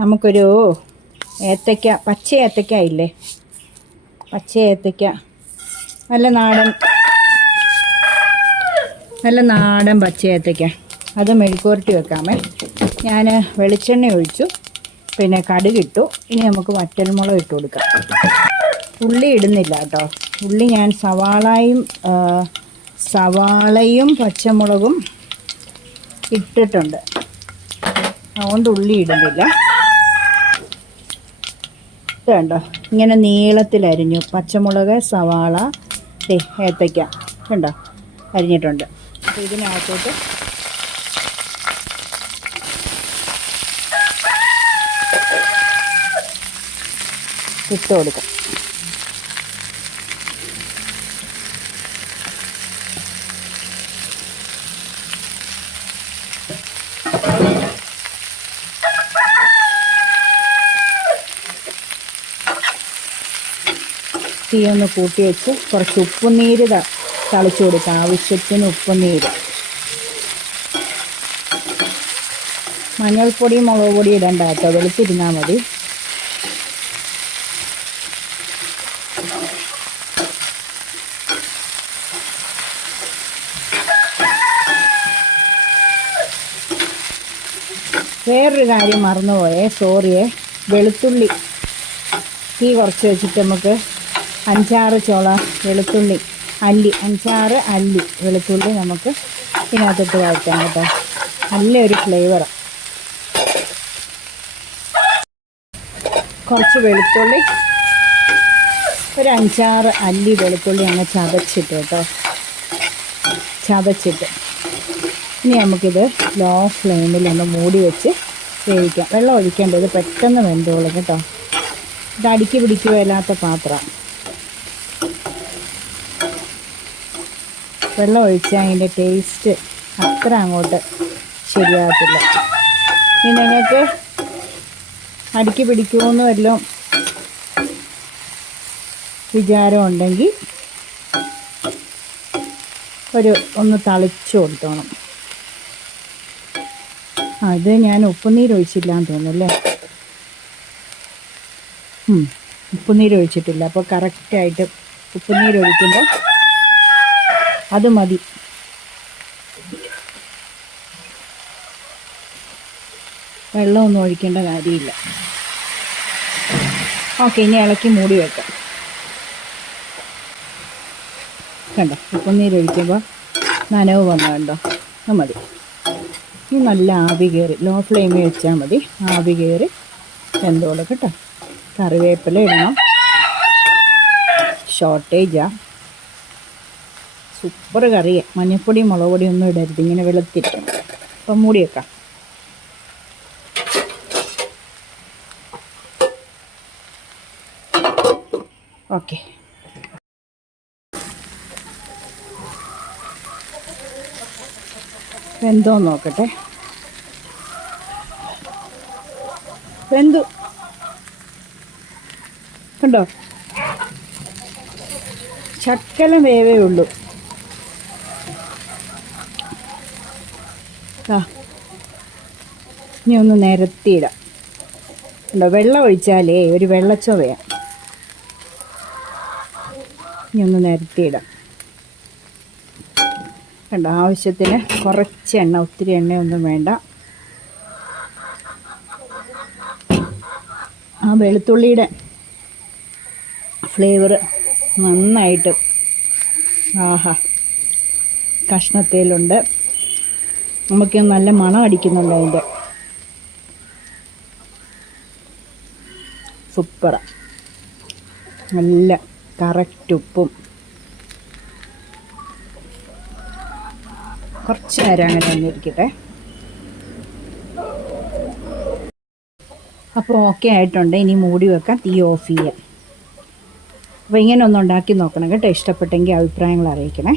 നമുക്കൊരു ഏത്തയ്ക്ക പച്ച ഏത്തയ്ക്ക ഇല്ലേ പച്ച ഏത്തയ്ക്ക. നല്ല നാടൻ നല്ല നാടൻ പച്ച ഏത്തയ്ക്ക. അത് മെഴുക്കുവരട്ടി വെക്കാമേ. ഞാൻ വെളിച്ചെണ്ണ ഒഴിച്ചു. പിന്നെ കടുകിട്ടു ഇനി നമുക്ക് വറ്റൽമുളക് ഇട്ട് കൊടുക്കാം. ഉള്ളി ഇടുന്നില്ല കേട്ടോ. ഉള്ളി ഞാൻ സവാളയും സവാളയും പച്ചമുളകും ഇട്ടിട്ടുണ്ട്. അതുകൊണ്ട് ഉള്ളി ഇടുന്നില്ല. കണ്ടോ? ഇങ്ങനെ നീളത്തിൽ അരിഞ്ഞു പച്ചമുളക് സവാള ഏത്തയ്ക്ക. കണ്ടോ? അരിഞ്ഞിട്ടുണ്ട്. അപ്പോൾ ഇതിനകത്തോട്ട് ഇട്ട് കൊടുക്കാം. തീ ഒന്ന് കൂട്ടി വെച്ച് കുറച്ച് ഉപ്പുനീര് തളിച്ചു കൊടുക്കുക ആവശ്യത്തിന് ഉപ്പുനീര്. മഞ്ഞൾപ്പൊടി മുളക് പൊടി ഇടണ്ട കേട്ടോ. വെളുത്തിരുന്നാൽ മതി. വേറൊരു കാര്യം മറന്നുപോയേ. സോറിയേ വെളുത്തുള്ളി. തീ കുറച്ച് വെച്ചിട്ട് നമുക്ക് അഞ്ചാറ് ചോള വെളുത്തുള്ളി അല്ലി അഞ്ചാറ് അല്ലി വെളുത്തുള്ളി നമുക്ക് ഇതിനകത്തിട്ട് വഴറ്റാം കേട്ടോ. നല്ലൊരു ഫ്ലേവറാണ് കുറച്ച് വെളുത്തുള്ളി ഒരു അഞ്ചാറ് അല്ലി വെളുത്തുള്ളി അങ്ങ് ചതച്ചിട്ട് കേട്ടോ. ചതച്ചിട്ട്. ഇനി നമുക്കിത് ലോ ഫ്ലെയിമിൽ ഒന്ന് മൂടി വെച്ച് വേവിക്കാം. വെള്ളം ഒഴിക്കേണ്ടത് പെട്ടെന്ന് വെന്തോളും കേട്ടോ. ഇത് അടുക്കി പിടിക്കുകയില്ലാത്ത പാത്രം. വെള്ളം ഒഴിച്ചാൽ അതിന്റെ ടേസ്റ്റ് അത്ര അങ്ങോട്ട് ശരിയാകത്തില്ല. ഇനി നിങ്ങൾക്ക് അടുക്കി പിടിക്കുമെന്ന് വല്ലതും വിചാരം ഉണ്ടെങ്കിൽ ഒരു ഒന്ന് തളിച്ചു കൊടുത്തോണം. അത് ഞാൻ ഉപ്പുനീരൊഴിച്ചില്ലാന്ന് തോന്നുന്നല്ലേ ഉപ്പുനീരൊഴിച്ചിട്ടില്ല അപ്പോൾ കറക്റ്റായിട്ട് ഉപ്പുനീര് ഒഴിക്കുമ്പോൾ അത് മതി. വെള്ളമൊന്നും ഒഴിക്കേണ്ട കാര്യമില്ല. ഓക്കെ ഇനി ഇളക്കി മൂടി വെക്കാം. കണ്ടോ നീര് ഒഴിക്കുമ്പോൾ നനവ് വന്നു കണ്ടോ അത് മതി. ഇനി നല്ല ആവി കയറി ലോ ഫ്ലെയിമിൽ വെച്ചാൽ മതി. ആവി കയറി വെന്തോളൂ കേട്ടോ. കറിവേപ്പില ഇടണം. ഷോർട്ടേജാ സൂപ്പർ കറിയെ മഞ്ഞപ്പൊടി മുളക് പൊടി ഒന്നും ഇടരുത്. ഇങ്ങനെ വെളുത്തിട്ട് അപ്പം മൂടി വെക്കാം. ഓക്കെ. വെന്തോ നോക്കട്ടെ. വെന്തു. കണ്ടോ? ശക്കലം വേവേ ഉള്ളൂ. ഇനി ഒന്ന് നിരത്തിയിടാം. കണ്ടോ വെള്ളം ഒഴിച്ചാലേ ഒരു വെള്ളച്ചൊവയാണ് ഇനി ഒന്ന് നിരത്തിയിടാം. കണ്ടോ ആവശ്യത്തിന് കുറച്ച് എണ്ണ ഒത്തിരി എണ്ണയൊന്നും വേണ്ട. ആ വെളുത്തുള്ളിയുടെ ഫ്ലേവർ നന്നായിട്ട് ആഹാ കഷ്ണത്തേലുണ്ട്. നമുക്ക് നല്ല മണം അടിക്കുന്നുണ്ട് അതിന്റെ. സൂപ്പറാ നല്ല കറക്റ്റ് ഉപ്പും. കുറച്ച് നേരം അങ്ങനെ തന്നെ അപ്പോൾ ഓക്കെ ആയിട്ടുണ്ട്. ഇനി മൂടി വെക്കാം. തീ ഓഫ് ചെയ്യാം. അപ്പോൾ ഇങ്ങനെ ഒന്ന് ഉണ്ടാക്കി നോക്കണം കേട്ടോ. ഇഷ്ടപ്പെട്ടെങ്കിൽ അഭിപ്രായങ്ങൾ അറിയിക്കണേ.